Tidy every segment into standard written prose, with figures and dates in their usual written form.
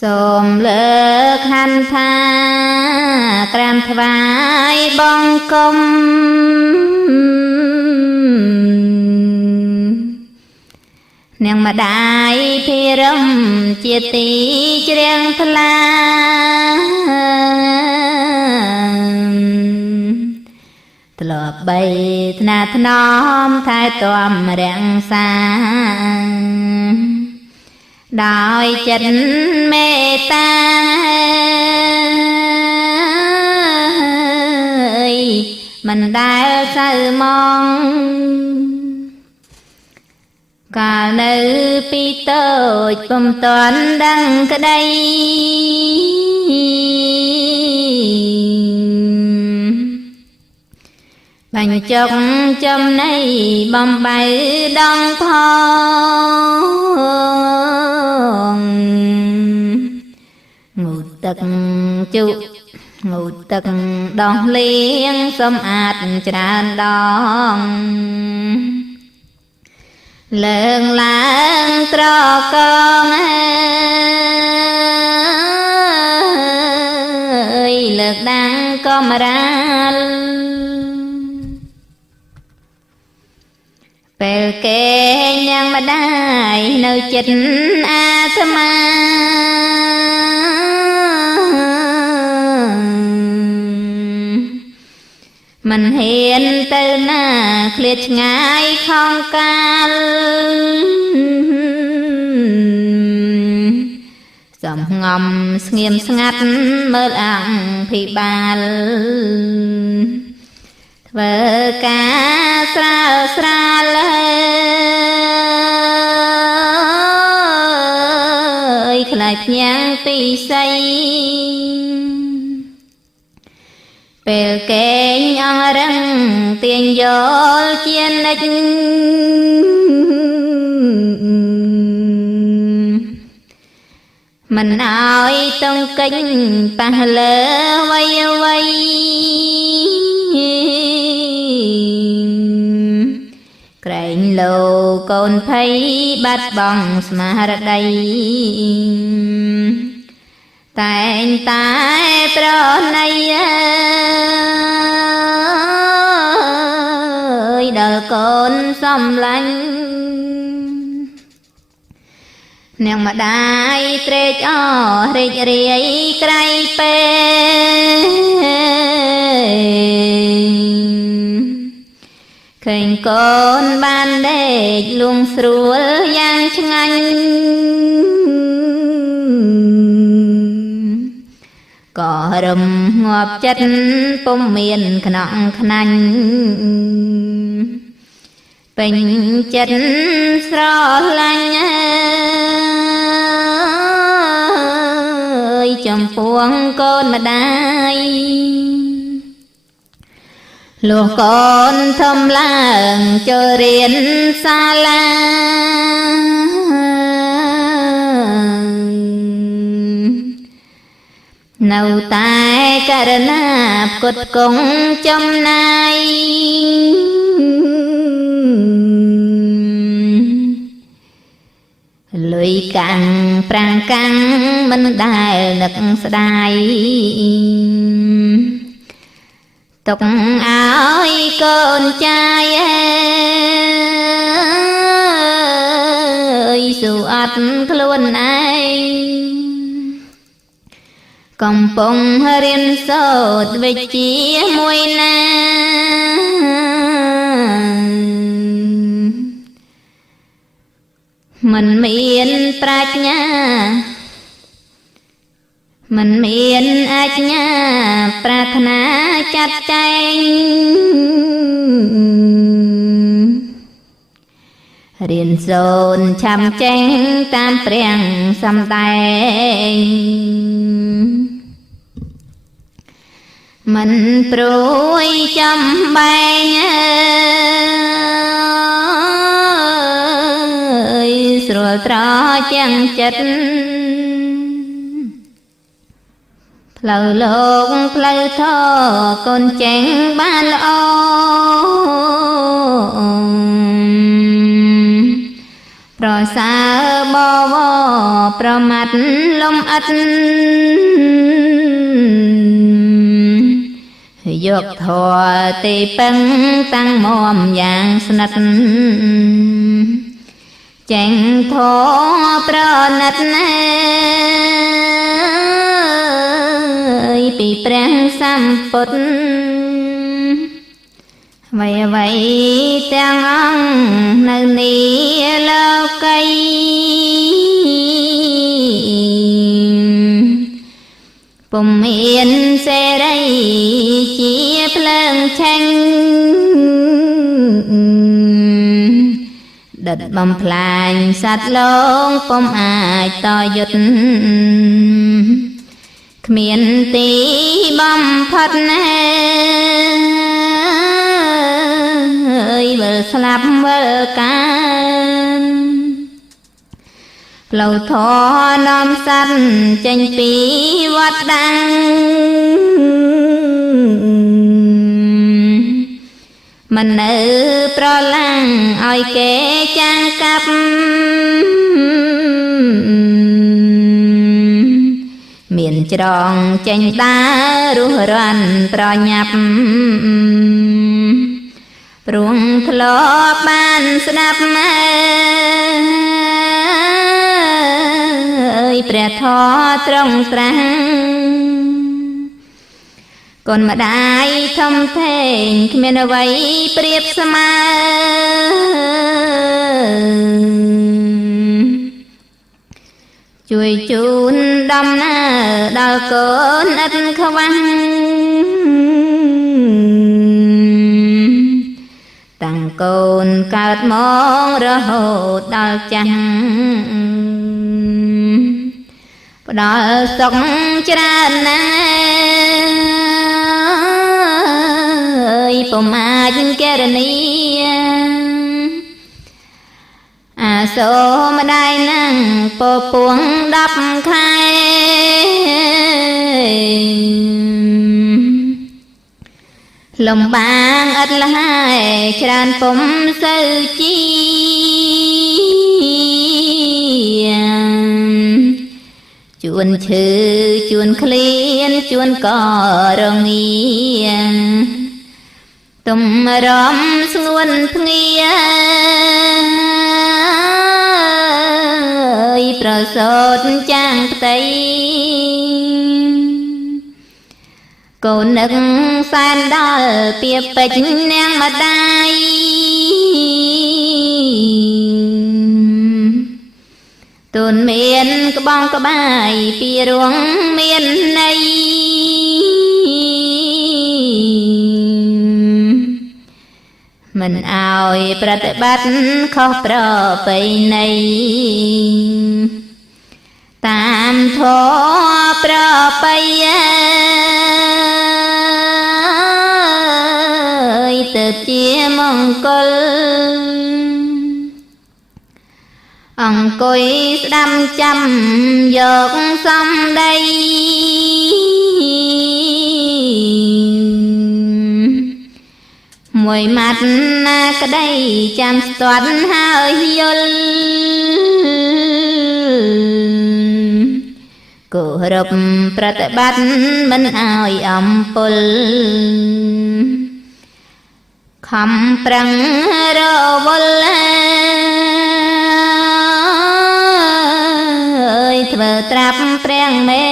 សូមលើកហន្តាក្រានថ្វាយបង្គំនាងម្ដាយភិរមជាទីជ្រាំងថ្លាធ្លាប់បីថ្នាថ្នមថែទាំរាំងសាដោយចិត្តមេត្តាមិនដែលសៅមងកាលនៅពីតូចពុំទាន់ដឹងក្តីបញ្ចុកចំណៃបំបីដងផងងូតទឹកជុងូតទឹកដោះលៀងសំអាតច្រើនដងលើងឡើងត្រកងលើកដាំងកំរាលពេលគេញ៉ាំម្ដាយនៅចិត្តអាត្មាមិនហ៊ានទៅណាឃ្លាតឆ្ងាយខំកាលសំងំស្ងៀមស្ងាត់មើលអង្គភិបាលធ្វើការស្រាលស្រាលខ្លាចភ្ញាំងពីស័យពេលគេងអងរឹងទាញយល់ជានិច្ចមិនអោយតង់កិច្ចប៉ះលើវ័យវ័យក្រែងលោកូនភ័យបាត់បង់ស្មារតីតែងតែប្រណីដល់កូនសំឡាញ់នាងម្ដាយត្រេកអររីករាយក្រៃពេឃើញកូនបានដេកលួងស្រួលយ៉ាងឆ្ងាញ់ក៏រំងាប់ចិត្តពុំមានខ្នងខ្នាញ់ពេញចិត្តស្រឡាញ់ចំពោះកូនម្ដាយលុះកូនធំឡើងចូលរៀនសាលានៅតែករណាផ្គត់ផ្គង់ចំណាយលុយកាំងប្រាំងកាំងមិនដែលនឹកស្ដាយទុកឲ្យកូនចាយស៊ូអត់ខ្លួនឯងកំពុងរៀនសូត្រវិជ្ជាមួយណាមិនមានប្រាជ្ញាមិនមានអាជ្ញាប្រាថ្នាចាត់ចែងរៀនសូត្រឆាំចេញតាមព្រះសម្ដែងមិនព្រួយចំបែងស្រួលត្រជាងចិត្តផ្លូវលោកផ្លូវធកូនចេញបានល្អ ប្រសើរបវរប្រមាត់លំអិតយកធម៌ទីពឹងតាំងមមយ៉ាងស្និទ្ធចេញធម៌ប្រណិតណាពីព្រះសម្ពុទ្ធអ្វីទាំងអង្គនៅនេះលោកីពុំមានសេរីជាភ្លើងឆេញដិតបំផ្លាញសត្វលោកពុំអាចតយុទ្ធគ្មានទីបំផុតណាវិលស្លាប់វិលកានផ្លូវធម៌នាំសត្វចេញពីវត្តដាំងមិននៅប្រឡាំងឲ្យគេចាងកាប់មានច្រងចេញដើររស់រាន់ប្រញាប់ព្រោះធ្លាប់បានស្ដាប់ព្រះធម៌ត្រង់ត្រាស់កូនម្ដាយធំធេងគ្មានអ្វីប្រៀបស្មើជួយជូនដំណើរដល់កូនឥតខ្វះតាំងកូនកើតមករហូតដល់ចាស់ផ្ដល់សុខច្រើនណាស់ពុំអាចគណនាអាសូរម្ដាយនឹងពពួង10ខែលំបាងឥតលហើយច្រើនពុំសូវជាជួនឈឺជួនឃ្លានជួនក៏រងាទុំរំស្ងួនភ្ងាប្រសូតចាងផ្ទៃកូននឹកសែនដល់ពីពេជ្រនាងម្ដាយទូនមានក្បងក្បាយពីរួងមានន័យមិនអោយប្រតិបត្តិខុសប្រពៃណីតាមធម៌ប្រពៃទៅជាមង្គលអង្គុយស្ដាំចាំយកសំដីមួយម៉ាត់ណាក្ដីចាំស្ទាត់ហើយយល់គោរពប្រតិបត្តិមិនឲ្យអំពុលខំប្រឹងរវល់ធ្វើត្រាប់ព្រះមេ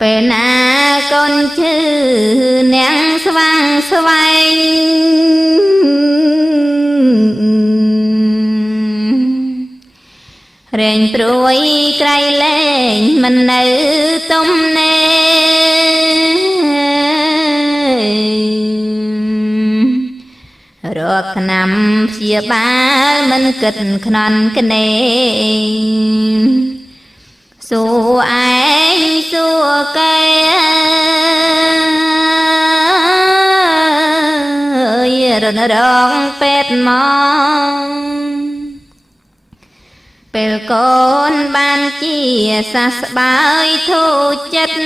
ពេលណាកូនឈឺនាងស្វាងស្វែងរែងព្រួយក្រៃលែងមិននៅទំនេរកឆ្នាំព្យាបាលមិនគិតខ្នន់គណេសួរឯងសួរគេរនរងពេទ្យមកពេលកូនបានជាសះស្បើយធូរចិត្ត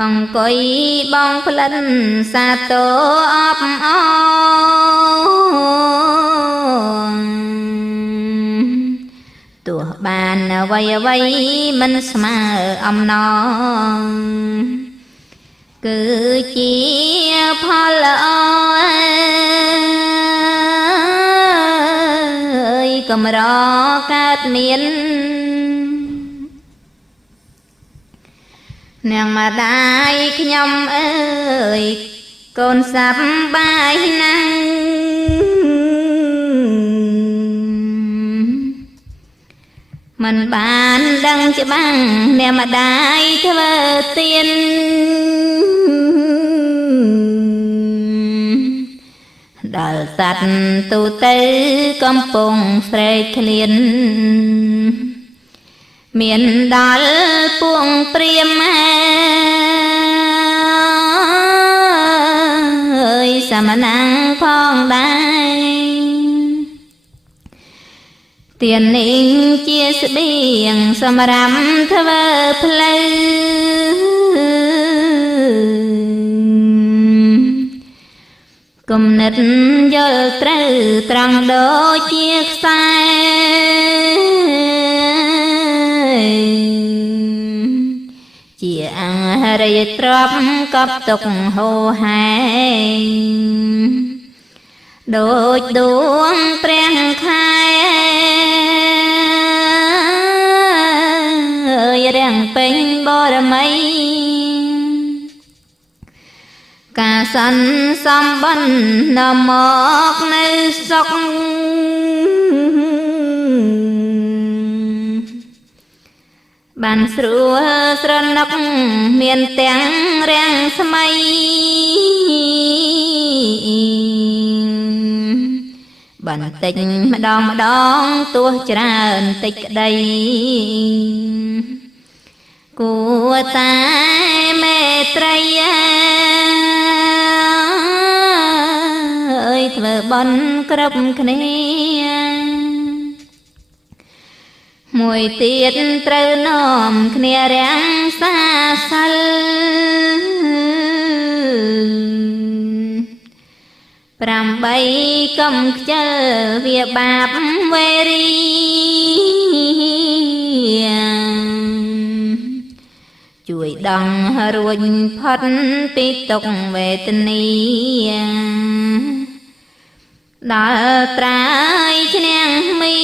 អង្គុយបងផ្លិនសាទរអបអរទោះបានអ្វីអ្វីមិនស្មើអំណរគឺជាផលល្អកម្រកើតមាននាងម្ដាយខ្ញុំអើយកូនសប្បាយណាស់មិនបានដឹងច្បាស់នាងម្ដាយធ្វើទៀនដល់សត្វទូទៅកំពុងស្រែកឃ្លានមានដល់ពួងព្រាមសមណាំងផងដែរទៀននេះជាស្បៀងសម្រាប់ធ្វើផ្លូវគំនិតយល់ត្រូវត្រង់ដូចជាខ្សែជាអរិយទ្រព្យកប់ទុកហូរហែដូចដួងព្រះខែរាំងពេញបរមីការសន្សំបណ្ណនាំមកនៅសុខបានស្រួលស្រណុកមានទាំងរាំងស្មៃបន្តិចម្ដងម្ដងទោះច្រើនតិចក្ដីគួរតែមេត្រីធ្វើបន់គ្រប់គ្នាមួយទៀតត្រូវនាំគ្នារាំងសាសិល8កុំខ្ជិលវាបាបវេរីជួយដងរួចផុតពីទុក្ខវេទនាដល់ត្រើយឈ្នះមី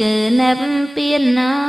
គឺនឹកពៀនណោ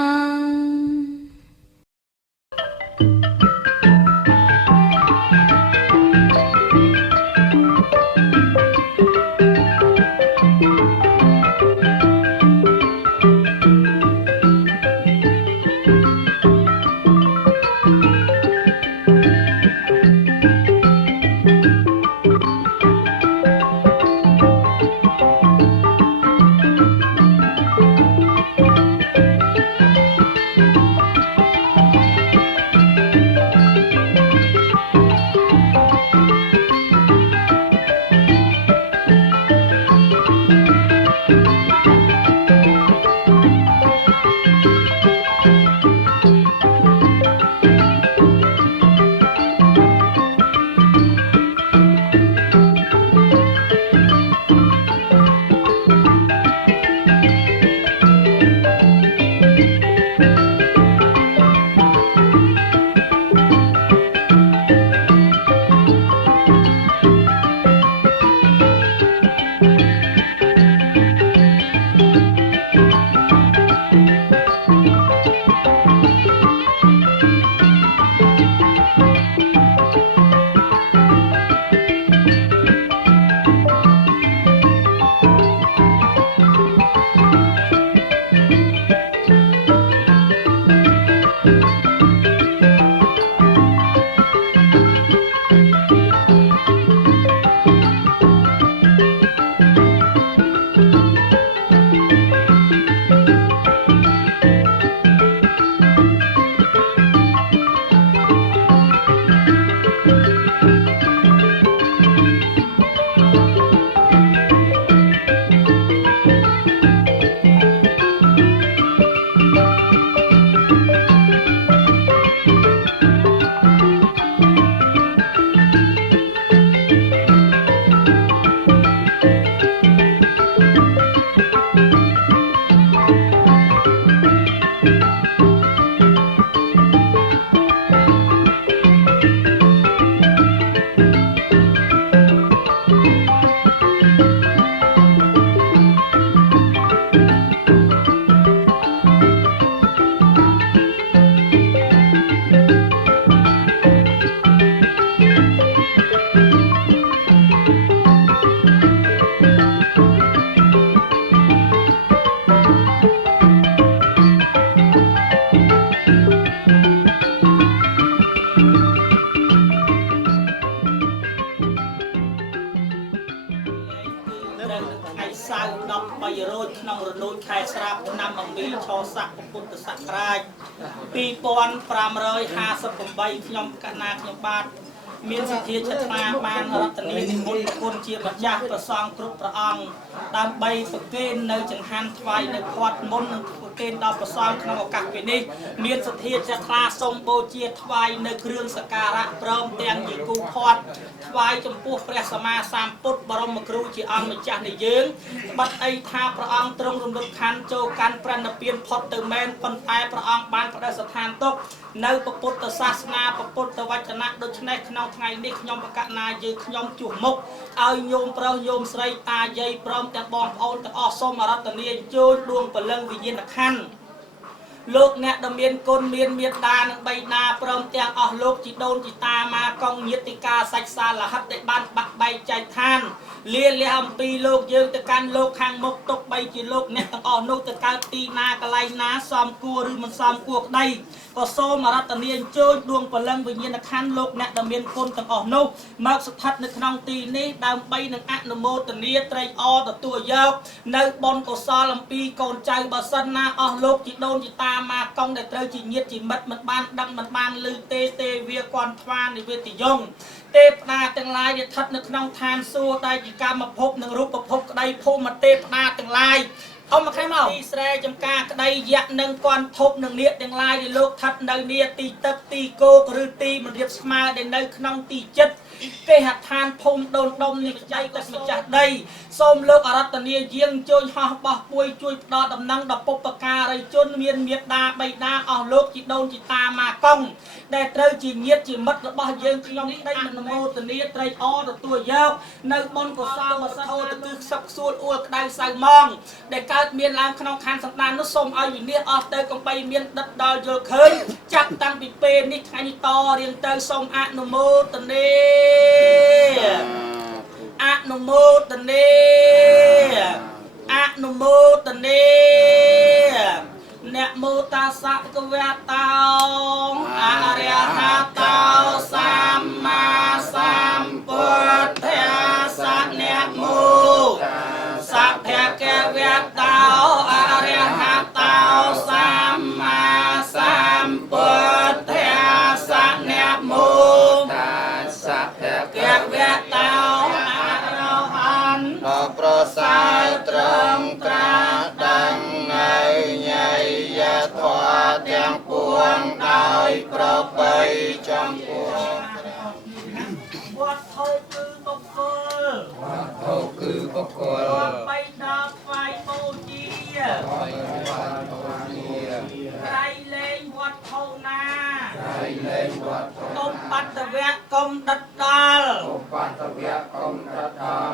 ថ្ងៃសៅរ៍13រោចក្នុងរនោចខែស្រាប់ឆ្នាំអំពីឆស័កពុទ្ធសករាជ2558ខ្ញុំកណាខ្ញុំបាទមានសទ្ធាចិត្តស្មាបានរតនានិមន្តគុណជាម្ចាស់ព្រះសង្ឃគ្រប់ព្រះអង្គដើម្បីប្រគេននៅចង្ហាន់ថ្វាយនៅផាត់មុននិងប្រគេនដល់ព្រះសង្ឃក្នុងឱកាសពេលនេះមានសទ្ធាចិត្តថ្លាសូមបូជាថ្វាយនៅគ្រឿងសក្ការៈព្រមទាំងជាគូផាត់ថ្វាយចំពោះព្រះសម្មាសម្ពុទ្ធបរមគ្រូជាអង្គម្ចាស់នៃយើងបាត់អីថាព្រះអង្គទ្រង់រំលឹកខណ្ឌចូលកាន់ព្រះនិព្វានផុតទៅមែនប៉ុន្តែព្រះអង្គបានបដិស្ថានទុកនៅពុទ្ធសាសនាពុទ្ធវចនៈដូច្នេះក្នុងថ្ងៃនេះខ្ញុំបកណាយើងខ្ញុំជួសមុខឲ្យញោមប្រុសញោមស្រីតាយាយព្រមទាំងបងប្អូនទាំងអស់សូមអរតនាអញ្ជើញដួងពលឹងវិញ្ញាណក្ខន្ធលោកអ្នកដែលមានគុណមានមេត្តានិងបៃតាព្រមទាំងអស់លោកជីដូនជីតាម៉ាកងញាតិកាសាច់សាលហិតដែលបានបាក់បែកចែកឋានលាលះអំពីលោកយើងទៅកាន់លោកខាងមុខទុកបីជាលោកអ្នកទាំងអស់នោះទៅកើតទីណាកន្លែងណាសមគួរឬមិនសមគួរក្តីក៏សូមអរតនាអញ្ជើញដួងពលឹងវិញ្ញាណក្ខន្ធលោកអ្នកដែលមានគុណទាំងអស់នោះមកស្ថិតនៅក្នុងទីនេះដើម្បីនឹងអនុមោទនាត្រេកអរទទួលយកនៅបុណ្យកុសលអំពីកូនចៅបើសិនណាអស់លោកជីដូនជីតាម៉ាកងដែលត្រូវជាញាតិជាមិត្តមិនបានដឹងមិនបានឮទេវាគន់ថ្វានិវេទយងទេពតាទាំងឡាយដែលស្ថិតនៅក្នុងឋានសួគ៌ដែលជាកម្មភពនិងរូបភពក្តីភូមិទេពតាទាំងឡាយអមមកខែមកទីស្រែចំការក្តីយៈនិងគន់ភពនិងនាគទាំងឡាយដែលលោកស្ថិតនៅនាទីទឹកទីគោកឬទីមរៀបស្មើដែលនៅក្នុងទីចិត្តគេហដ្ឋានភូមិដូនដុំនេះបច្ច័យក៏ម្ចាស់ដីសូមលោកអរតនាយាងជួយហោះបោះពួយជួយផ្ដល់ដំណឹងដល់ពុព្វការីជនមានមេត្តាបៃតាអស់លោកជីដូនជីតាម៉ាកងដែលត្រូវជាញាតិជាមិត្តរបស់យើងខ្ញុំđâyអនុមោទនាត្រេកអរទទួលយកនៅបុណ្យកុសលមកធោទៅគឺខ្សឹកខ្សួលអួលក្តៅសៅម៉ងដែលកើតមានឡើងក្នុងខណ្ឌសន្តាននោះសូមឲ្យវិនិច្ឆ័យអស់ទៅកំបីមានដិតដល់យល់ឃើញចាប់តាំងពីពេលនេះថ្ងៃនេះតរៀងទៅសូមអនុមោទនាអនុមោទនាអនុមោទនាអ្នកមោតាសៈកវៈតោអរិយហតោសម្មាសម្ពុទ្ធស្សៈអ្នកមោសភគវៈតោអរិយហតោសម្មាសម្ពុទ្ធស្សៈអ្នកមោសភគវៈតោអរហន្តប្រសើរត្រង់ត្រាដឹងហើយញ៉ៃយធម៌ទាំងពួងដោយប្របីចំពោះវត្ថុគឺបុគ្គលវត្ថុគឺបុគ្គលបៃតាថ្វាយបូជាក្រៃលែងវត្ថុណាកុំបត្តវៈកុំដិតដល់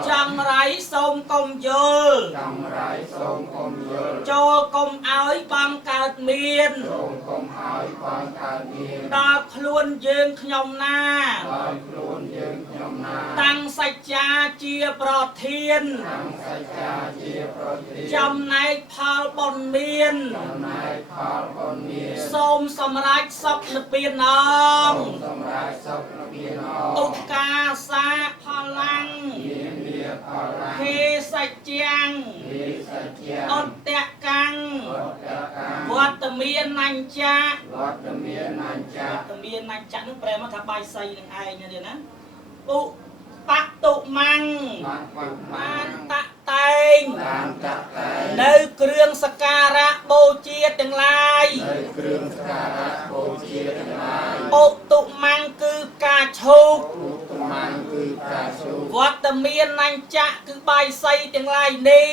ចង្រៃសូមកុំយល់ចូលកុំឲ្យបងកើតមានដល់ខ្លួនយើងខ្ញុំណាតាំងសច្ចាជាប្រធានចំណែកផលបុណ្យមានសូមសម្រេចសុខនិព្វានឧកាសាផលังហេសច្ចាំងអត្តកាំងវត្តមានអញ្ចៈវត្តមានអញ្ចៈនឹងប្រែមកថាបាយសីនឹងឯងនេះណាឧបតុមង្សបានតតែងនៅគ្រឿងសក្ការៈបូជាទាំងឡាយឧតុមង្សគឺការឈូកវត្តមានអញ្ចៈគឺបាយសីទាំងឡាយនេះ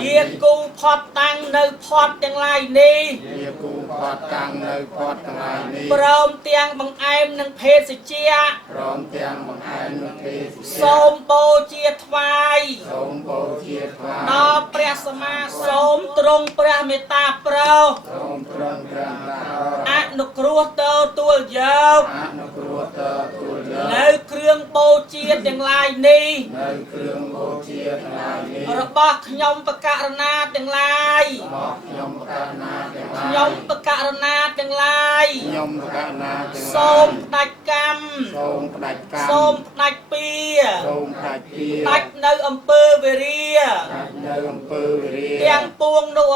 ជាគូផាត់តាំងនៅផាត់ទាំងឡាយនេះព្រមទាំងបង្អែមនិងភេសជ្ជៈសូមបូជាថ្វាយដល់ព្រះសម្មាសូមទ្រង់ព្រះមេត្តាប្រោសអនុគ្រោះទៅទួលយកនៅគ្រឿងបូជាទាំងឡាយនេះ របស់ខ្ញុំបកករណាទាំងឡាយខ្ញុំបកករណាទាំងឡាយសូមផ្ដាច់កម្មសូមផ្ដាច់ពៀផ្ដាច់នៅអំពើវេរាទាំងពួងនោះ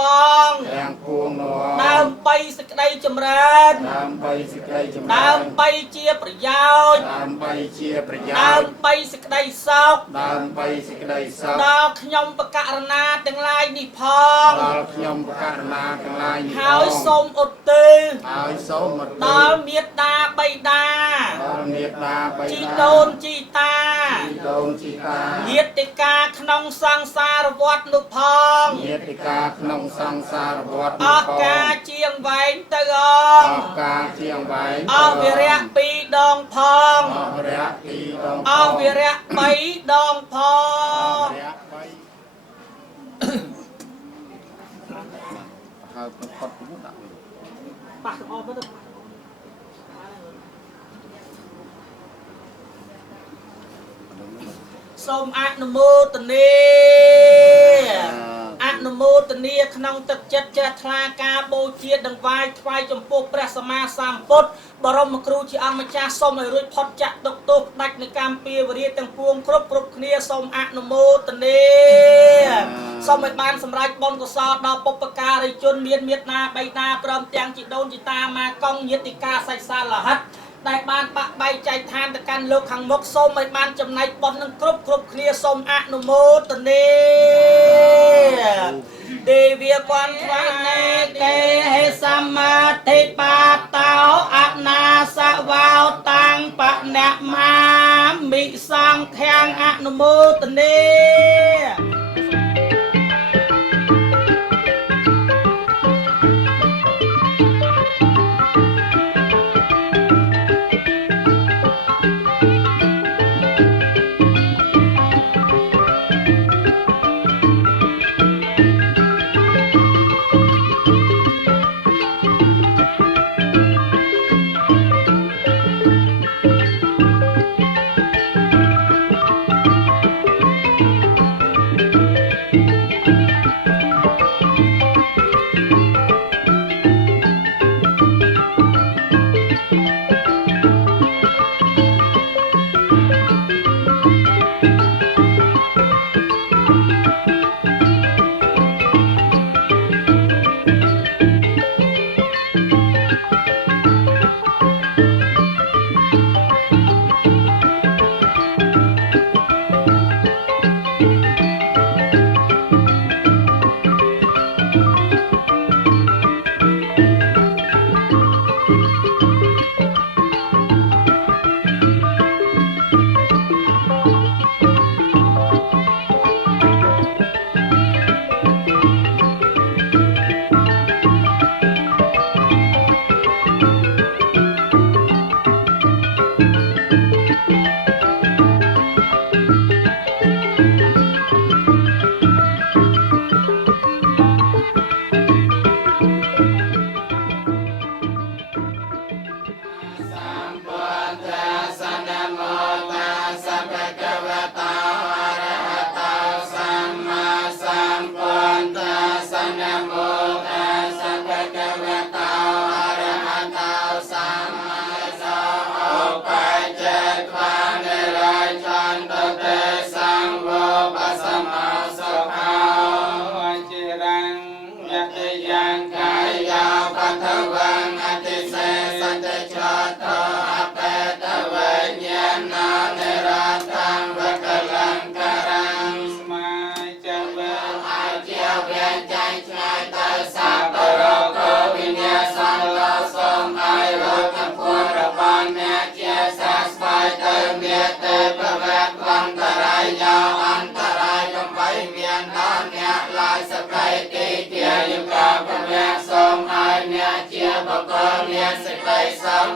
ដើម្បីសេចក្តីចម្រើនដើម្បីជាប្រយោជន៍ដើម្បីសេចក្តីសុខដល់ខ្ញុំបកករណាទាំងឡាយនេះផងហើយសូមឧទ្ទិសដល់មេត្តាបិតាជីដូនជីតាញាតិកាក្នុងសង្សារវដ្តនោះផងអកាជាងវែងទៅអវិរៈ2ដងផងអវិរៈ3ដងផងហើយផុតទៅដាក់ប៉ះអស់ទៅសូមអនុមោទនាក្នុងទឹកចិត្តជ្រះថ្លាការបូជាដង្វាយថ្វាយចំពោះព្រះសម្មាសម្ពុទ្ធបរមគ្រូជាអង្គម្ចាស់សូមឲ្យរួចផុតចាក់ទុក្ខទោសផ្ដាច់នៃកម្មពៀវរាទាំងពួងគ្រប់គ្នាសូមអនុមោទនាសូមឲ្យបានសម្រេចបុណ្យកុសលដល់បុព្វការីជនមានមេត្តាបិតាព្រមទាំងជីដូនជីតាម៉ាកងញាតិកាសាច់សាលហិតដែលបានបាក់បែកចែកឋានទៅកាន់លោកខាងមុខសូមឲ្យបានចំណែកបុណ្យនឹងគ្រប់គ្នាសូមអនុមោទនាទេវាគន្ធវានេកេហេសមាធិបាតោអនាសវោតាំងបណមាមិសង្ឃាំងអនុមោទនា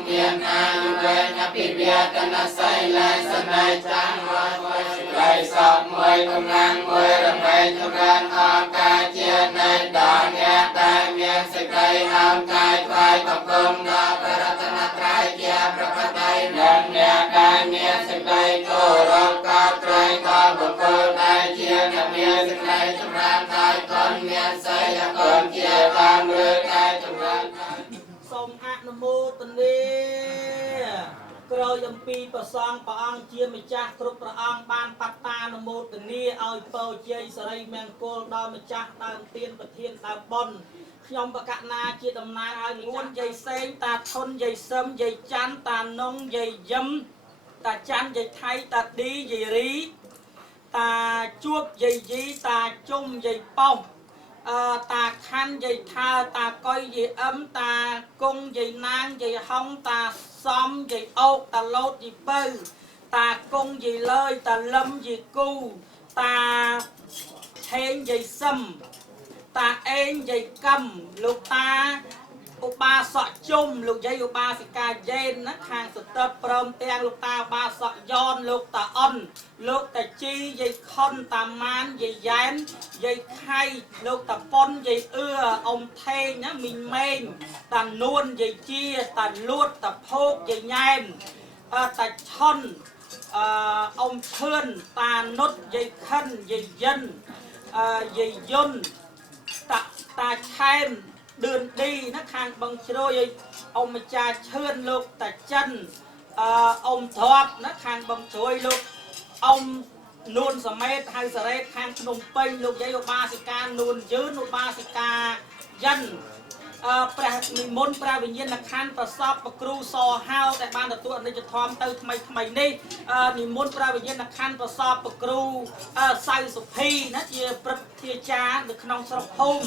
មានអាយុវែងអភិវឌ្ឍនស័យលែងសណៃចាំងមួយក្តីសោកមួយកម្លាំងមួយរមែងចម្រើនអកាជានៃដល់អ្នកដែលមានសេចក្តីអោនកាយថ្វាយបង្គំដល់ព្រះរតនត្រ័យជាប្រកបដោយនិងអ្នកដែលមានសេចក្តីគោរពកោតក្រែងដល់បុគ្គលដែល ពីប្រសងព្រះអង្គជាម្ចាស់គ្រប់ព្រះអង្គបានបត្តានុមោទនាឲ្យពរជ័យសិរីមង្គលដល់ម្ចាស់ដើមទានប្រធានដើមបុណ្យខ្ញុំបកណាជាតំណាងឲ្យមួនយាយសេងតាធុនយាយសឹមយាយច័ន្ទតានងយាយយឹមតាច័ន្ទយាយថៃតាឌីយាយរីតាជួបយាយយីតាជុំយាយប៉ោះតាខាន់យាយថាតាកុយយាយអឹមតាគង់យាយណាងយាយហុងតាសំយាយអូកតាឡូតយាយបើតាគង់យាយលើយតាលឹមយាយគូតាឆេងយាយសឹមតាអេងយាយកឹមលោកតាឧបាសកជុំលោកយាយឧបាសិកាយេនណាខាងសទឹកព្រមទាំងលោកតាឧបាសកយ៉នលោកតាអុនលោកតាជីយាយខុនតាម៉ានយាយយ៉ែនយាយខៃលោកតាប៉ុនយាយអឿអ៊ំថេងណាមីងម៉េងតានួនយាយជាតាលួតតាភោកយាយញ៉ែមតាឆុនអ៊ំឈឿនតានុតយាយខិនយាយយិនយាយយុនតាឆែមឌឿនឌីណាខាងបឹងជ្រោយឲ្យអ៊ំម្ចាស់ឈឿនលោកតាចិនអ៊ំធ្លាប់ណាខាងបឹងជ្រោយលោកអ៊ំនួនសមេតហៅសារ៉េតខាងភ្នំពេញលោកយាយឧបាសិកានួនយឿនឧបាសិកាយ៉ាន់ព្រះនិមន្តព្រះវិញ្ញាណក្ខន្ធប្រសពប្រគ្រូសហៅដែលបានទទួលអនិច្ចធម៌ទៅថ្មីនេះនិមន្តព្រះវិញ្ញាណក្ខន្ធប្រសពប្រគ្រូសៅសុភីណាជាព្រឹទ្ធាចារ្យនៅក្នុងស្រុកភូមិ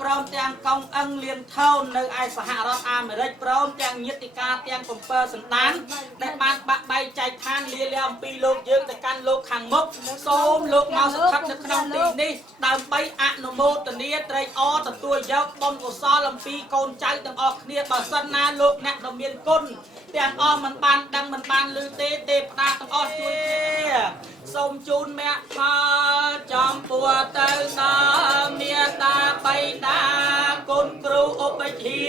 ព្រមទាំងកងអឹងលៀនថោននៅឯសហរដ្ឋអាមេរិកព្រមទាំងញាតិកាទាំង7សន្តានដែលបានបាក់បែកចែកឋានលាលែងអំពីលោកយើងទៅកាន់លោកខាងមុខសូមលោកមកស្ថិតនៅក្នុងទីនេះដើម្បីអនុមោទនាត្រេកអរទទួលយកបុណ្យកុសលអំពីកូនចៅទាំងអស់គ្នាបើសិនណាលោកអ្នកដ៏មានគុណទាំងអស់មិនបានដឹងមិនបានឮទេទេវតាទាំងអស់ជួយគ្នាសូមជូនមគ្គផលចំពោះទៅដល់មាតាបិតាគុណគ្រូឧបជា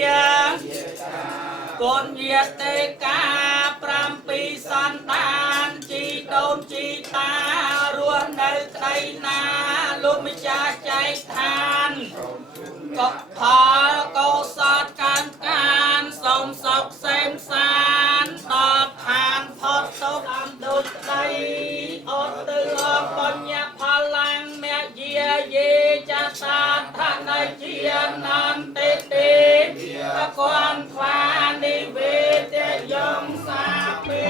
គុណយាតិកា7សន្តានជីដូនជីតារស់នៅក្តីណាលោកម្ចាស់ចែកឋានកុផលកុសលកានសូមសុខសេមសានដល់ឋានផុតទុក្ខអំដូចក្តីអត់ទៅអបញ្ញផលឡើងមយាយេចាសាធនជានន្តទេតកនខ្វានិវេទយំសាពេ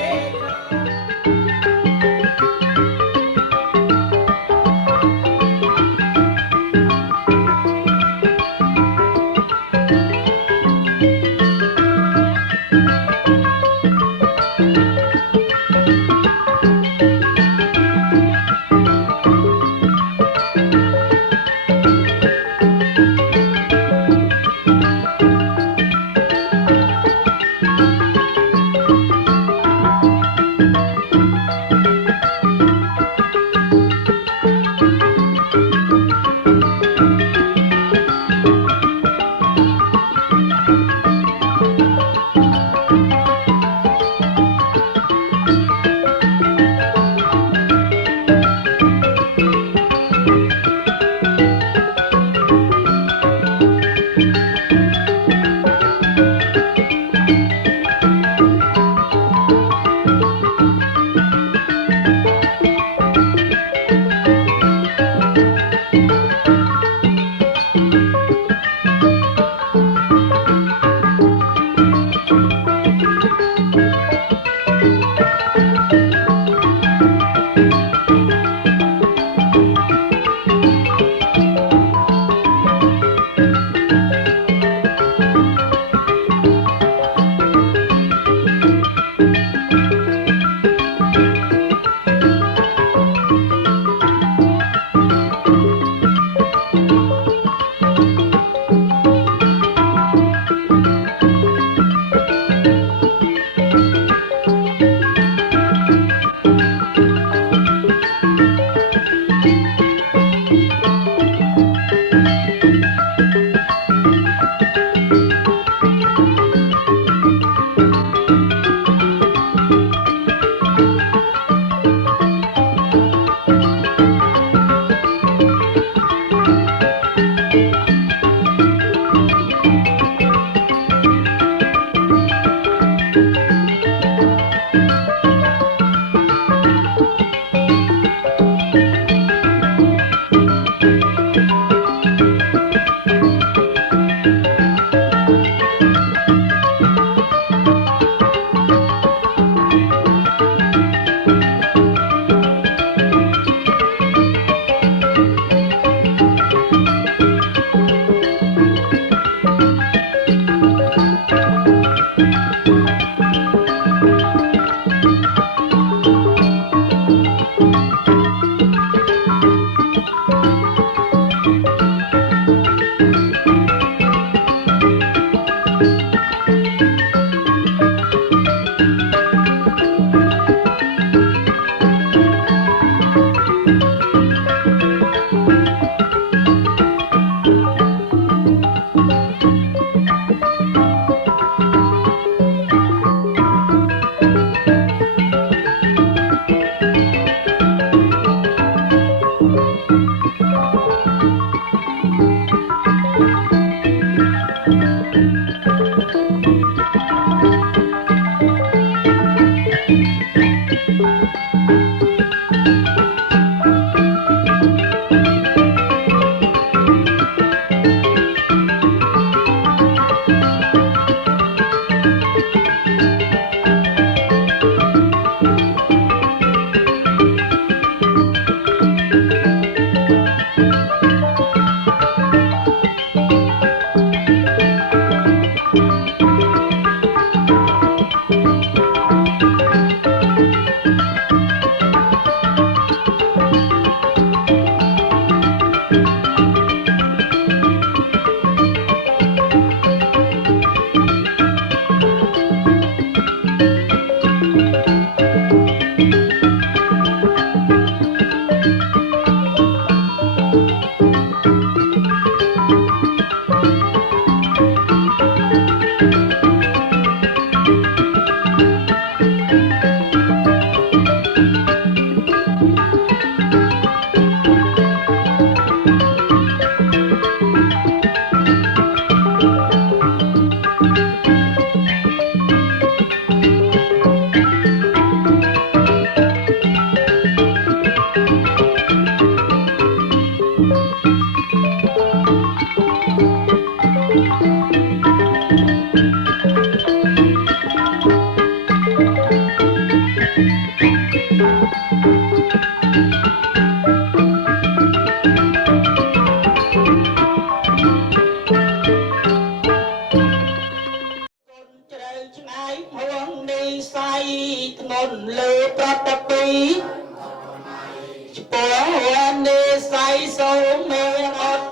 និស័យសូមេអត់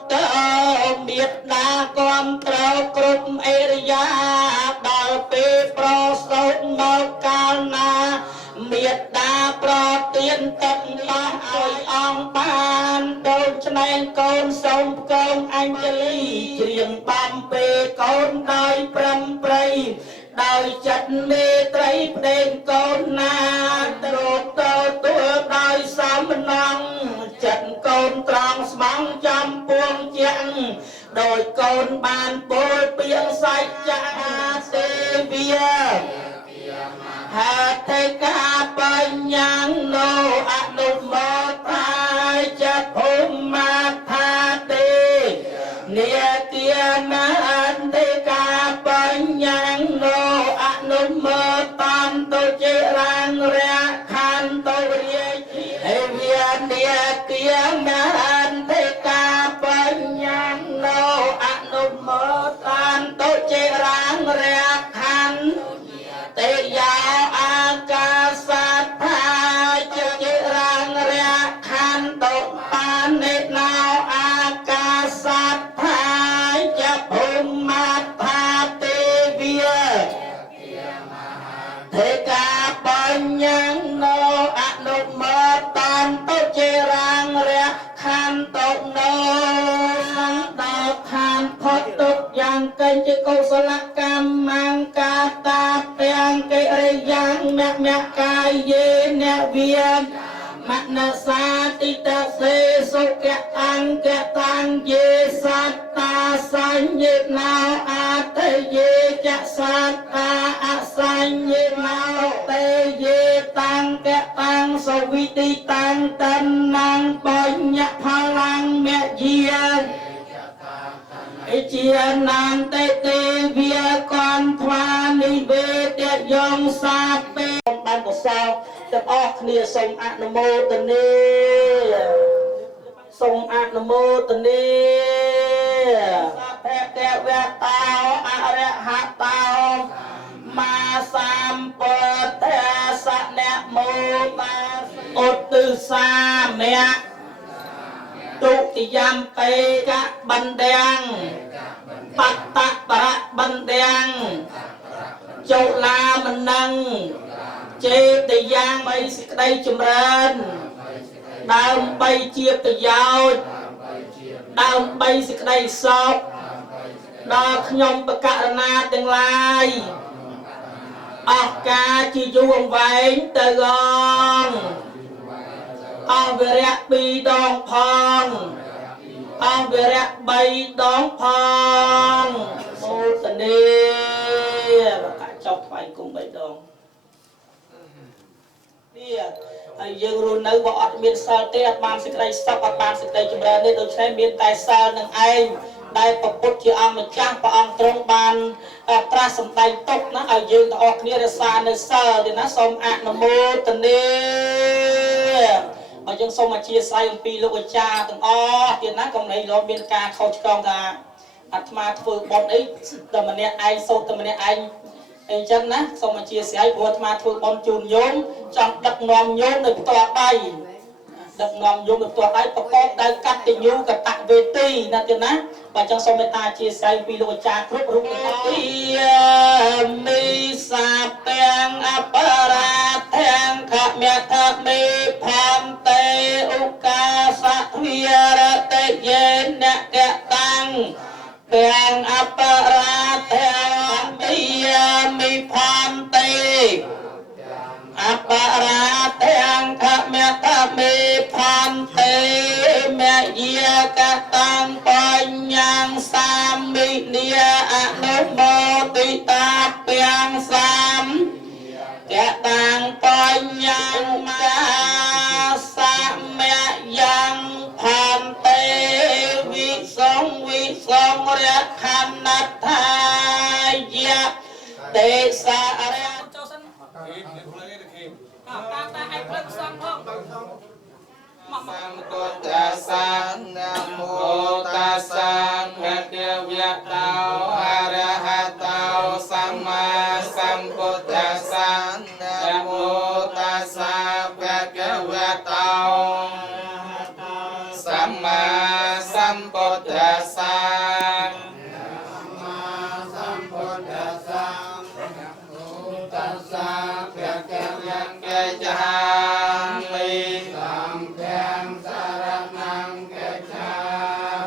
មេត្តាគាំទ្រគ្រប់អេរិយាដល់ពេលប្រសូតមកកាលណាមេត្តាប្រទានទឹកដោះឲ្យអង្គបានដូច្នេះកូនសូមកូនអញ្ជលីច្រៀងបំពេកូនដោយប្រឹងប្រៃដោយចិត្តមេត្រីប្តេងកូនណាត្រោតទួលដោយសំណងចិត្តកូនត្រង់ស្មងចំពួងជាងដោយកូនបានពោលពីងសច្ចៈទេវាហេតុកាបញ្ញាំណោអនុមោថាចភូមាថាទេនាគាណាអន្តេកាបញ្ញាំណោអនុមោតានទុជារាងរៈខន្តុរាជហេវានាគាណាអន្តេកាបញ្ញាំណោអនុមោតានទុជារាងរៈខន្តុទេយាអាកាសថាជារាងរៈខន្តុបានិណោអាកាសថាជាភូមាថាទេវាទេកាបញ្ញណោអនុមោតានទុជារាងរៈខន្តុណោសន្តាខានផុតទុកយ៉ាងកេញជាកុសលកម្មង្កាតាទាំងកិរិយ៉ាងអ្នកកាយយេអ្នកវាមនសាតិតសេសុគៈអង្គតាំងយេសត្តាសញ្ញេណោអតយេចសត្តាអសញ្ញេណោតេយេតាំងកតាំងសវិតិតាំងតណាំងបញ្ញផលាំងមយាអិជាណានតេទេវាកនថ្វានិវេទយងសាពេបានកសលទាំងអស់គ្នាសូមអនុមោទនាសូមអនុមោទនាសាភៈតវៈតោអរហតោមាសម្ពុទ្ធសនៈមោបាឧទ្ទិសាមៈទុតិយំបេកបណ្ទាំងបត្តបរៈបណ្ទាំងចុលាមនឹងចេតយ៉ាងបីសេចក្តីចម្រើនដើម្បីជាប្រយោជន៍ដើម្បីសេចក្តីសុខដល់ខ្ញុំបកករណាទាំងឡាយអស់ការជាយូរអង្វែងទៅអស់វិរៈ2ដងផងអស់វិរៈ3ដងផងអូទនីបកចប់ថ្វាយគុំ3ដងទៀតហើយយើងរស់នៅបើអត់មានសិលទេអត់បានសេចក្តីសុខអត់បានសេចក្តីចម្រើនទេដូច្នេះមានតែសិលនឹងឯងដែលព្រះពុទ្ធជាអង្គម្ចាស់ព្រះអង្គទ្រង់បានត្រាស់សម្ដែងទុកណាឲ្យយើងទាំងអស់គ្នារក្សានៅសិលទេណាសូមអនុមោទនាបើយើងសូមអធិស្ឋានអំពីលោកអាចារ្យទាំងអស់ទៀតណាកុំឲ្យលោកមានការខុសឆ្គងថាអាត្មាធ្វើបុណ្យអីតែម្នាក់ឯងសូត្រតែម្នាក់ឯងអញ្ចឹងណាសូមអធិស្ឋានព្រោះអាត្មាធ្វើបុណ្យជូនញោមចង់ដឹកនាំញោមនៅផ្ទាល់ដៃដឹកនាំញោមនៅផ្ទាល់ដៃប្រកបដោយកតញ្ញូកតវេទីណាទៀតណាបើអញ្ចឹងសូមមេត្តាអធិស្ឋានពីលោកអាចារ្យគ្រប់រូបទាំងអស់មីសាទាំងអបរាទាំងខមេថមេផន្តេឧកាសទ្វារតេយេនកតាំងទាំងអបរាទាំងមីមិផន្តេអបរាទាំងខមេថមេផន្តេមយាកតាំងបញ្ញងសាមិនីអនុមោទិតាទាំងសាមកតាំងបញ្ញងមសាមយ៉ាងផន្តេវិសងរខណថាយៈទេសរៈចូលសិនតាឯងភ្លើងសំផងសម្ពុទ្ធាសានមោតាសាភៈទេវតោអរហតោសម្មាសម្ពុទ្ធាសានមោតាសាភៈទេវតោ សម្មាសម្ពុទ្ធស្សៈសម្ពុទ្ធស្សៈតស្សៈភៈកវៈកេចហាមិសង្ឃាំសារណង្កេឆា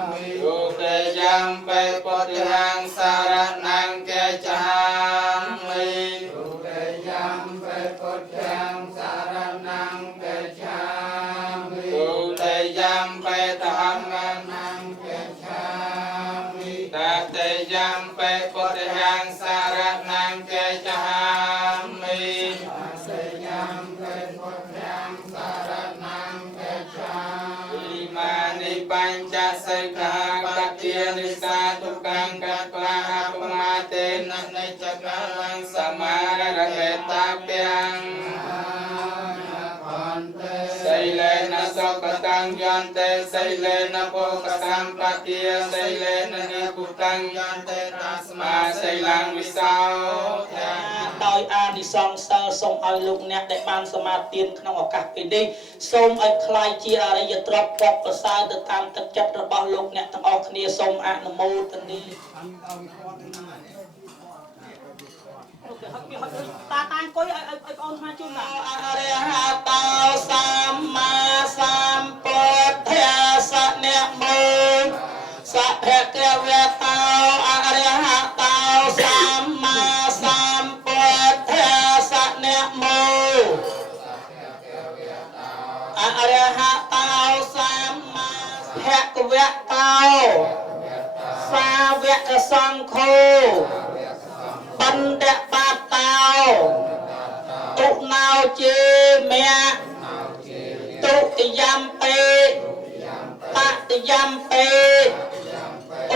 មិទុតិយំពេពុទ្ធังសារណង្កេឆាមិទុតិយំពេពុទ្ធังសារណង្កេឆាមិទុតិយំពេធម្មណង្កេឆាមិតតិយំពេពុទ្ធังសារណង្កេឆាមិតតិយំពេពុទ្ធังសារណង្កេឆាមិ មានិបញ្ចសិក្ខាបទានិសាទុក្ខំកត្វាបមាតេននិច្ចកាលំសមាររហេតាពាំងសីលេនសុខតੰយន្តេសីលេនពោកសម្បទាសីលេននិពុតੰយន្តេតស្មាសីលੰវិសោធាដោយអានិសង្សសិលសូមឲ្យលោកអ្នកដែលបានសមាទានក្នុងឱកាសពេលនេះសូមឲ្យខ្លាយជាអរិយទ្រព្យប្រសើរទៅតាមទឹកចិត្តរបស់លោកអ្នកទាំងអស់គ្នាសូមអនុមោទនាតាអង្គុយឲ្យបងអូនមកជួយណាអរិហតោសម្មាសម្ពុទ្ធស្សៈអ្នកមោសភគវតោអរិហតោសម្មាសម្ពុទ្ធស្សៈអ្នកមោអរិហតោសម្មាភគវតោសាវកសង្ឃោបណ្ឌបាតោទុណោជាមៈទុតិយំពេតតិយំពេ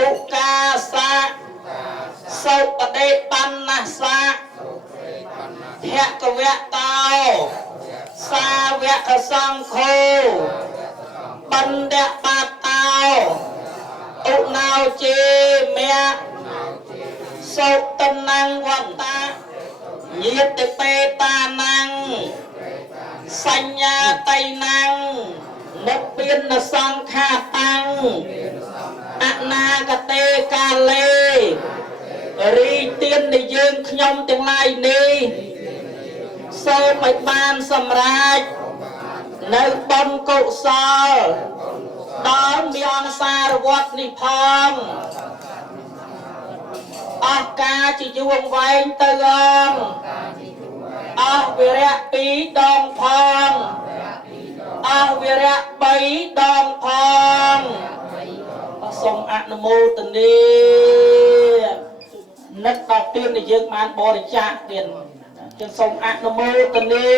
ឧកាសៈសុបដេបណ្ណសៈភគវតោសាវកសង្ឃោបណ្ឌបាតោទុណោជាមៈសុតនੰវន្តាញាតិបេតានੰសញ្ញាតៃនੰនិព្វានសង្ខាតੰអនាគតេកាលេរីទាននៃយើងខ្ញុំទាំងឡាយនេះសូមឲ្យបានសម្រេចនៅបុណ្យកុសលដល់មានអង្សារវត្តនេះផងអស់ការជាយូរវែងទៅអស់វិរៈ2ដងផងអស់វិរៈ3ដងផងសូមអនុមោទនានឹកដល់ទានដែលយើងបានបរិច្ចាគទៀតចឹងសូមអនុមោទនា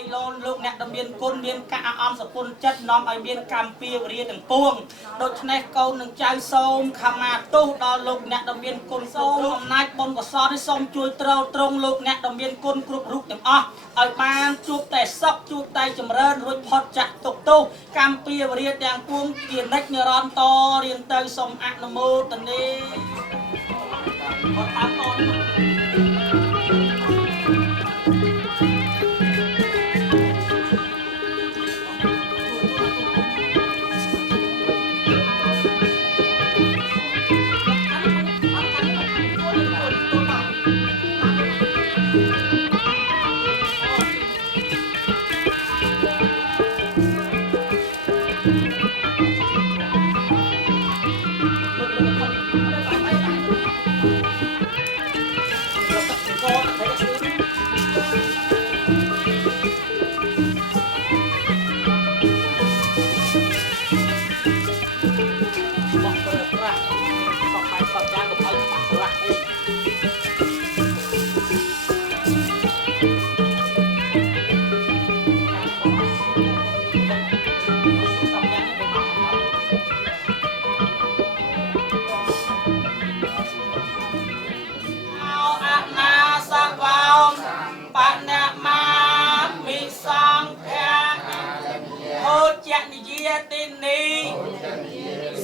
យលោនលោកអ្នកដែលមានគុណមានការអន់សពុនចិត្តនាំឲ្យមានកម្មពីវរិយទាំងពួងដូច្នេះកូននឹងចៅសូមខមាទោសដល់លោកអ្នកដែលមានគុណសូមអំណាចបុណ្យកុសលនេះសូមជួយទ្រទ្រង់លោកអ្នកដែលមានគុណគ្រប់រូបទាំងអស់ឲ្យបានជួបតែសុខជួបតែចម្រើនរួចផុតចាក់ទុក្ខទោសកម្មពីវរិយទាំងពួងជានិច្ចនិរន្តរ៍រៀនទៅសូមអនុមោទនាតាមអរ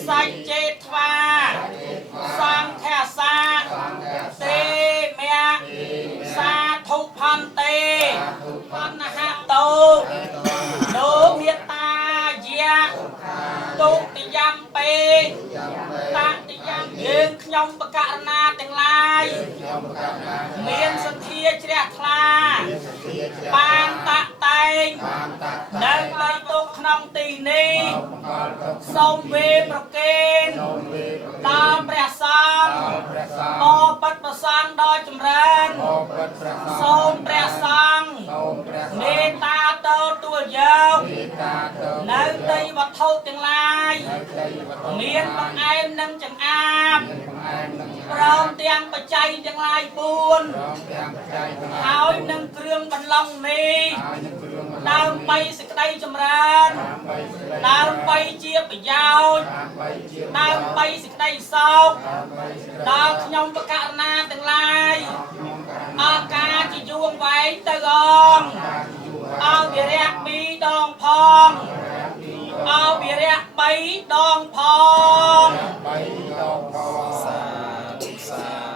សាច់ចេតថ្វាសង្ឃាសាទេមៈសាធុផន្ទេបណ្ហតោលោមេតាយៈទុតិយំពេតតិយំយើងខ្ញុំបករណាទាំងឡាយមានសទ្ធាជ្រះថ្លាបានតាក់តែងនៅលើទុកក្នុងទីនេះសូមវេប្រកេនដល់ព្រះសង្ឃបបិទ្ធប្រសង្ឃដ៏ចម្រើនសូមព្រះសង្ឃមេត្តាទទួលយកនៅទីវត្ថុទាំងឡាយមានបង្អែមនិងចង្អាបព្រមទាំងបច្ច័យទាំងឡាយ4ហើយនឹងគ្រឿងបន្លំនេះដើម្បីសេចក្តីចម្រើនដើម្បីជាប្រយោជន៍ដើម្បីសេចក្តីសុខដល់ខ្ញុំបកករណាទាំងឡាយអការជាយួងវែងទៅអងវិរៈ2ដងផងអវិរៈ3ដងផងសា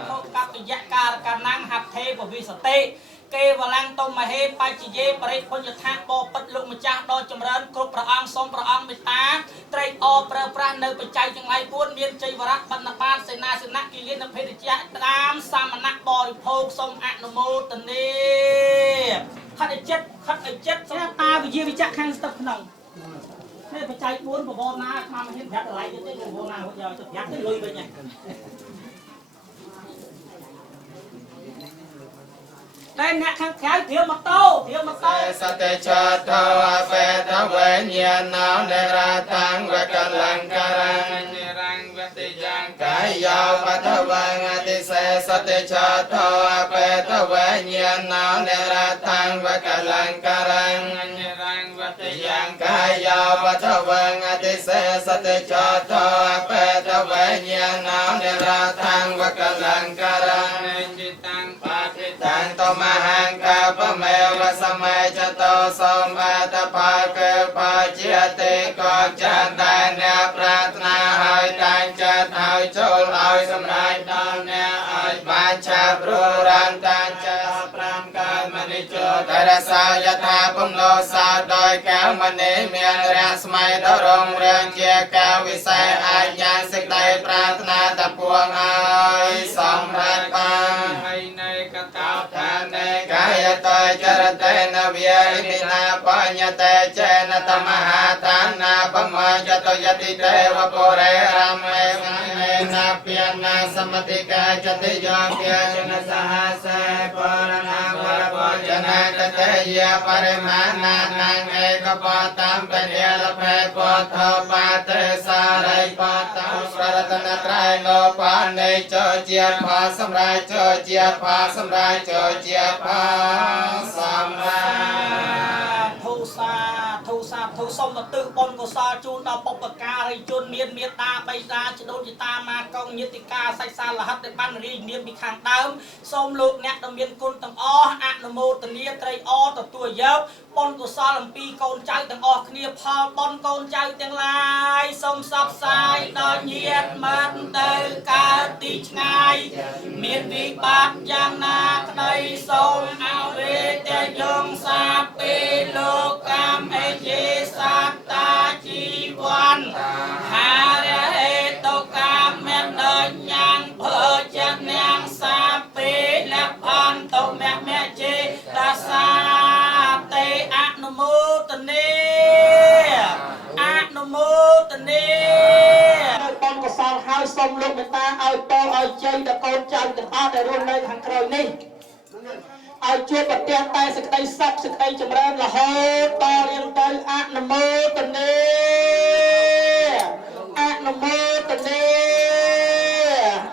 ធុកតយៈការកណាំងហត្ថេពវិសតិគេវលាំងតុមហេបច្ចយេបរិពុញ្ញថាបពិតលោកម្ចាស់ដ៏ចម្រើនគ្រប់ព្រះអង្គសូមព្រះអង្គមេត្តាត្រេកអរប្រើប្រាស់នៅបច្ច័យទាំងឡាយ4មានជ័យវរៈបណ្ឌបាតសេនាសនៈគិលានភេទជ្ជៈតាមសាមណៈបរិភោគសូមអនុមោទនាខិតចិត្តស្រាប់តាវិជាវិជ្ជខាងស្ទឹកក្នុងនេះបច្ច័យ4បវរណាស្មាមិនហ៊ានប្រាប់តម្លៃទេបវរណាហត់យកទៅប្រាប់ទៅលុយវិញតែអ្នកខាងក្រៅធៀបម៉ូតូសតេចតោអបេតវេញ្ញាណោនិរតាំងវកលង្ការังនិរង្វតិយ៉ាងកាយយោបតវងអតិសេសតេចតោអបេតវេញ្ញាណោនិរតាំងវកលង្ការังនិរង្វតិយ៉ាងកាយយោបតវងអតិសេសតេចតោអបេតវេញ្ញាណោនិរតាំងវកលង្ការังจิตังបតិតាំងតមហង្កាបមេវសម័យចតោសូមអតផលកបជាតិកចន្ទអ្នកប្រាថ្នាហើយតែងចិត្តហើយចូលឲ្យសម្រេចដល់អ្នកឲ្យបានឆាប់រួរានតាំងចិត្ត5កាយមនិជោតរសាយថាពំលោសោដោយកែវមនីមានរស្មីដ៏រុងរឿងជាកែវវិសេសអាចយ៉ាងសេចក្តីប្រាថ្នាតពួងឲ្យសម្រេចបានហើយនៃកតោថានៃកាយតេចរតេនវិយិណាបញ្ញតេចេនតមហាតានាបមយតយតិទេវពុរេរមេមេណាព្យានាសមតិកាចតិយោគាចនសហសេពរណាវរពចនាតតេយបរិមាណានាងឯកបតំបនិលភេពធោបាទេសារិបតោស្វរតនត្រៃលោបានេចោជាផាសម្រាប់ចោជាផាសម្រាប់ចោជាផាសម្រាប់ ធុសូមទៅបុណ្យកុសលជូនដល់បុព្វការីជនមានមេត្តាបៃតាចដូនជាតាមាកងញាតិកាសាច់សាលហិតដែលបានរៀបនាមពីខាងដើមសូមលោកអ្នកដ៏មានគុណទាំងអស់អនុមោទនាត្រៃអទទួលយកបុណ្យកុសលអំពីកូនចៅទាំងអស់គ្នាផលបុណ្យកូនចៅទាំងឡាយសូមសព្វផ្សាយដល់ញាតិមិត្តទៅកើតទីឆ្ងាយមានវិបត្តិយ៉ាងណាក្តីសូមអវេទយងសាពេលោកកម្មអេជេសត្តាជីវ័នហារហេតុកម្មមេដញ្ញងភើចនាងសាពេលភន្តមមជេតាសាតេអនុមោទនាអនុមោទនាបុណ្យកុសលហើយសូមលោកមេត្តាឲ្យពរឲ្យជ័យដល់កូនចៅទាំងអស់ដែលរស់នៅខាងក្រោយនេះឲ្យជួបប្រទះតែសេចក្តីសុខសេចក្តីចម្រើនរហូតតរៀងទៅអនុមោទនាអនុមោទនា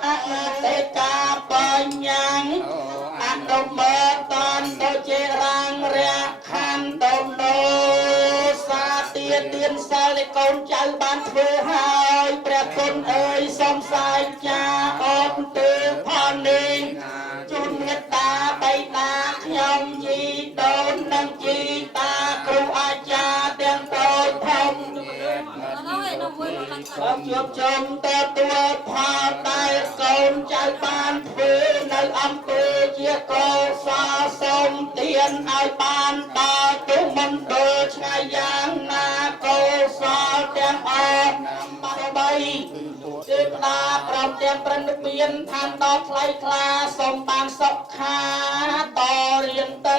អនុទេកាបញ្ញังអនុមោទនទៅជារាងរៈខន្តណោសាទានសិលកូនចៅបានធ្វើហើយព្រះគុណអើយសូមសាយចាអត់ទៅផលនេះជូនមេត្តាបៃតាខ្ញុំជីដូននិងជីតាគ្រូអាចារ្យទាំងតូចធំខ្ញុំជួបជុំទទួលផលដែលកូនចៅបានធ្វើនៅអង្គជាកុសលសូមទានឲ្យបានដល់ទុំមិនដូចឆ្ងាយយ៉ាងណាកុសលទាំងអស់បីទេវតាព្រមទាំងព្រះនិព្វានឋានដល់ថ្លៃថ្លាសូមបានសុខាតរៀនទៅ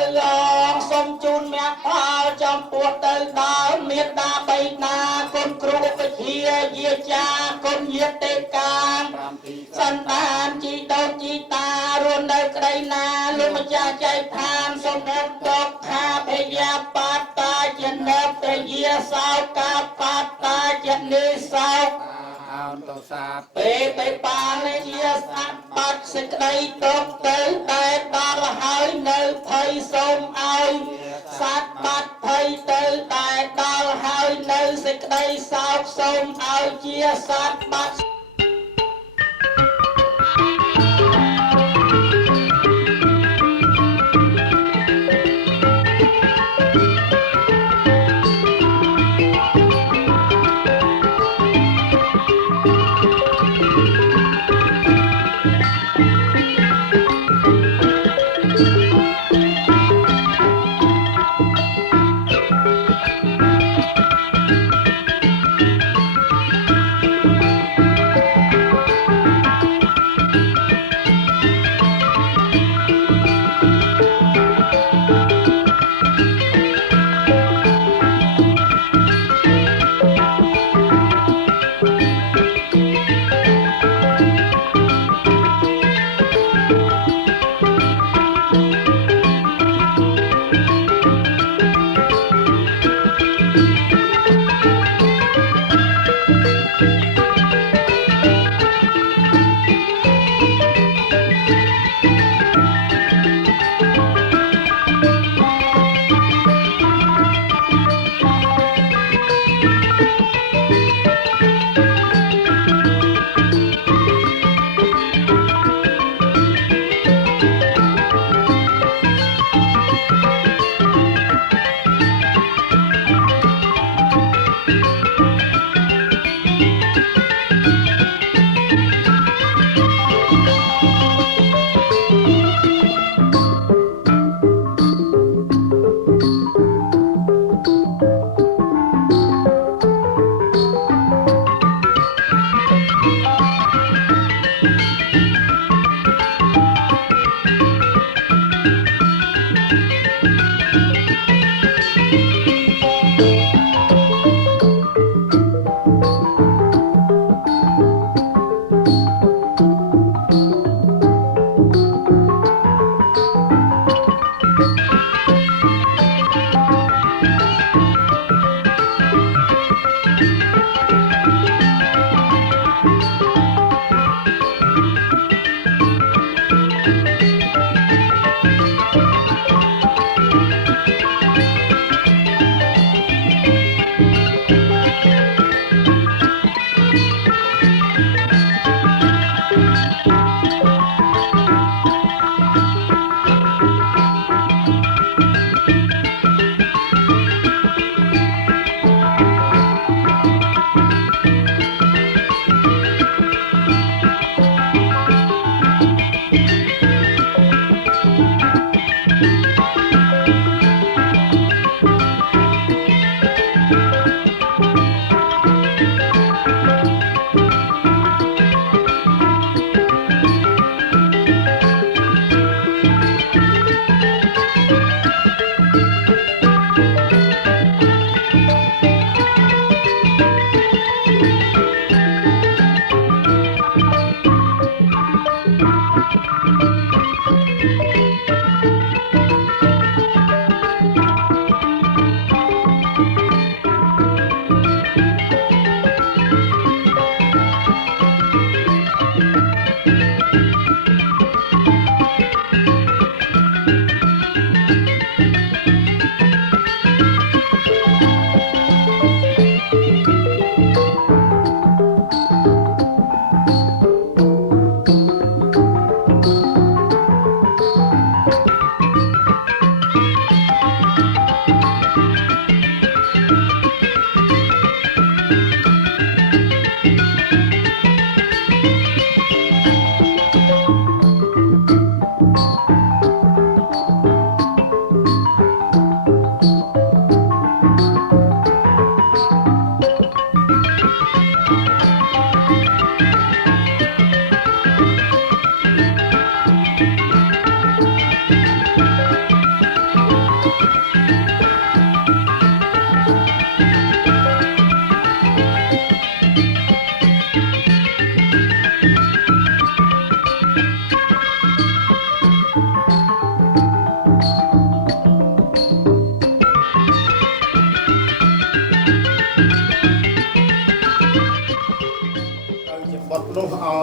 សូមជូនមគ្គផលចំពោះទៅដល់មេត្តាបៃតាគុណគ្រូឧបជាយាចាគុណញាតិកាសន្តានជីដូនជីតារួមនៅក្តីណាលោកម្ចាស់ចែកឋានសូមអត់ទុក្ខាភយាបតាចនិតយាសោកាបតាចនិសោអោតសាពេបាលជាសត្វបាត់សេចក្តីទុកទៅតែដល់ហើយនៅភ័យសូមឲ្យសត្វបាត់ភ័យទៅតែដល់ហើយនៅសេចក្តីសោកសូមឲ្យជាសត្វបាត់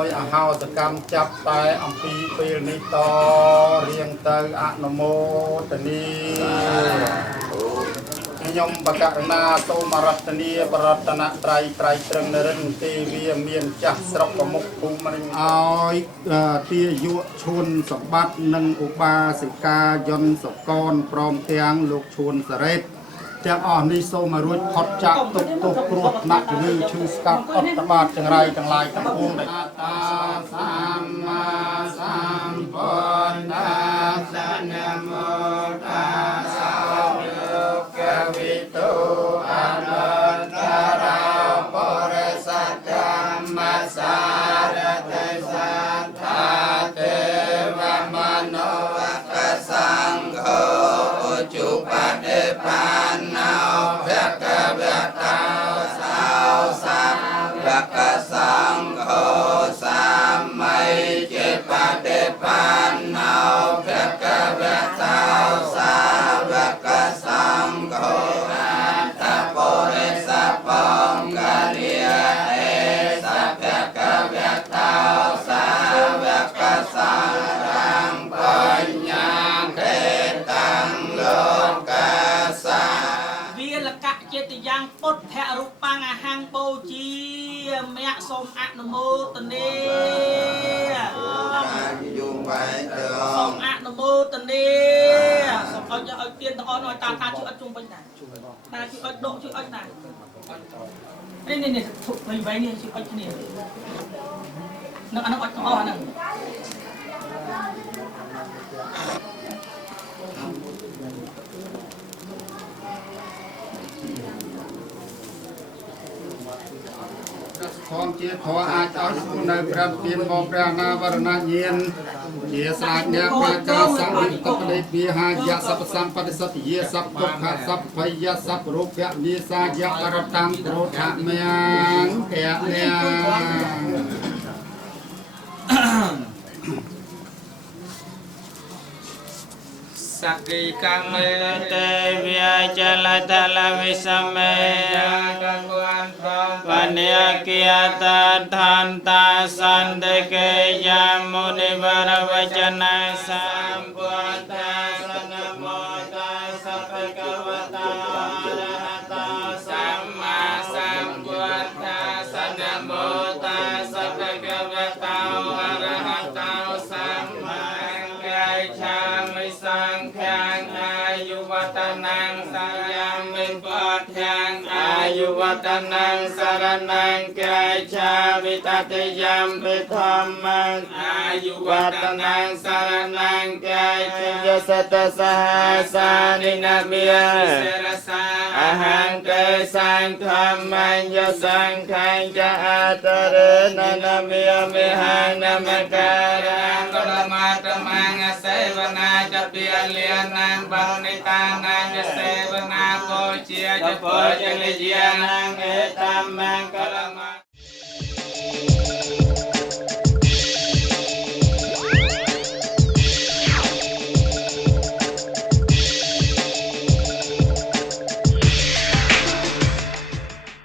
ยอหาสกรรมจับตายอัมพีเปลนิตเรียงเตออนุโมทนียมปะกะนาโตมรัตนีปรัตนะไตรไตรตรึงนรินเทวีเมียนจักสรบประมุขภูมิริเอาเตียยุชนสมบัติหนึ่งอุบาสิกายนสกรพร้อมเตียงลูกชนเสร็จเตียงอ่อนนิโซมารุดพอดจากตุกครวดนักลือชื่อสกับอัตบาทจังไรจังไรทั้งปวงได้ตาสัมมาสัมพุทธัสสะนะโมตัสสะกวิโตอะนันตราปริสัทธัมมัสสารติสัทธาเทวมโนกัสสังโฆอุจุปฏิปันโนภะคะวะโตสาวกสัพพะสังโฆสัมมัยจิปฏิปันโนภะคะวะโตสาวกสังโฆปริสัพพงกะเลียเอสัพพะกะวะโตสาวกสังฆังปัญญาเขตังโลกัสสะ วิลกะเจติยังปุถะรูปังอาหังโบจีเมียสมอนุโมทนีสมอนุโมทนีสมเอาจะเอาเตียนตะออนหน่อยตาชื่ออัดจุงไปไหนตาชื่ออัดโดชื่ออัดไหนนี่ถูกไปไว้เนี่ยชื่ออัดนี่นั่นอันนั้นอัดต้องเอาอันนั้น ของเจียขออาจเอาสุนัยพระเพียรบอกพระนาวรณะเยียนเจียสาญญาปากาสังวิตปฏิปีหายาสัพสัมปติสติเยสัพทุกขสัพพยาสัพรูปะนิสายะอรตังโปรธะเมียงแก่เมียง สักกิกังเมเตวิยจลตลวิสเมยังกังวันพร้อมปัญญากิยตาทันตาสันเดเกยามุนิวรวจนะสัมพุทธัสสะนะโมตัสสะภะคะวะโตอะระหะโตสัมมาสัมพุทธัสสะนะโมตัสสะภะคะวะโตอะระหะโตสัมมาสัมพุทธัสสะ สังฆังอายุวัตนังสังยามิปัฏฐังอายุวัตนังสรณังกัจฉามิตติยัมปิธัมมังอายุวัตนังสรณังกัจฉายสัตตสหัสสานินามิยอาหังเกสังธรรมัญญสังขังจะอาตเรนะนามิยมิหังนามการังกลมาตมังเสวนาจะเปียเลียนังบางในตานังเสวนาโปเชียจะโปเจลิเจียนังเอตัมมังกลมา